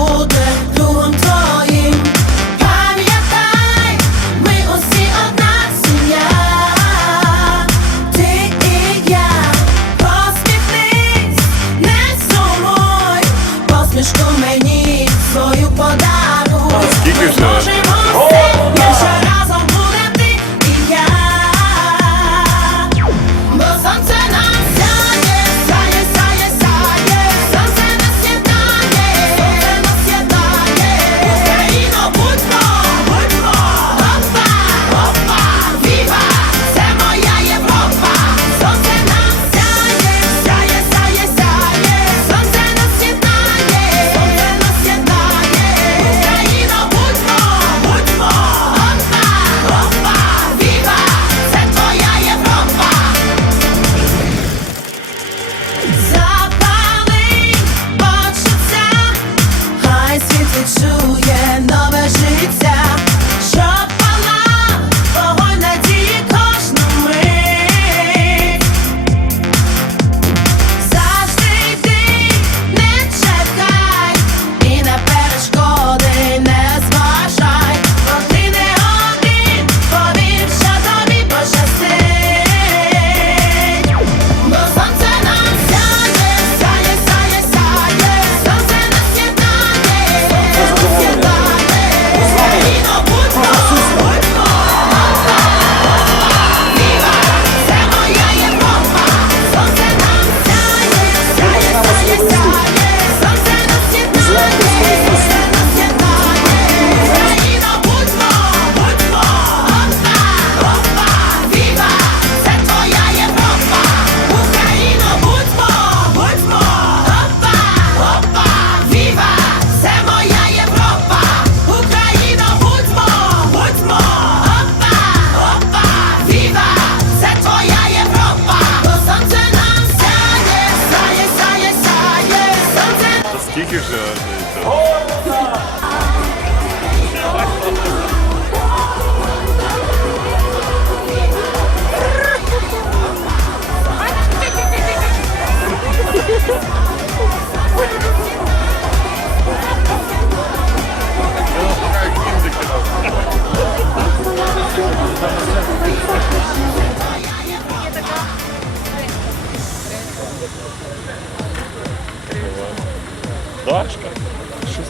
older something to good. Дашка? Що?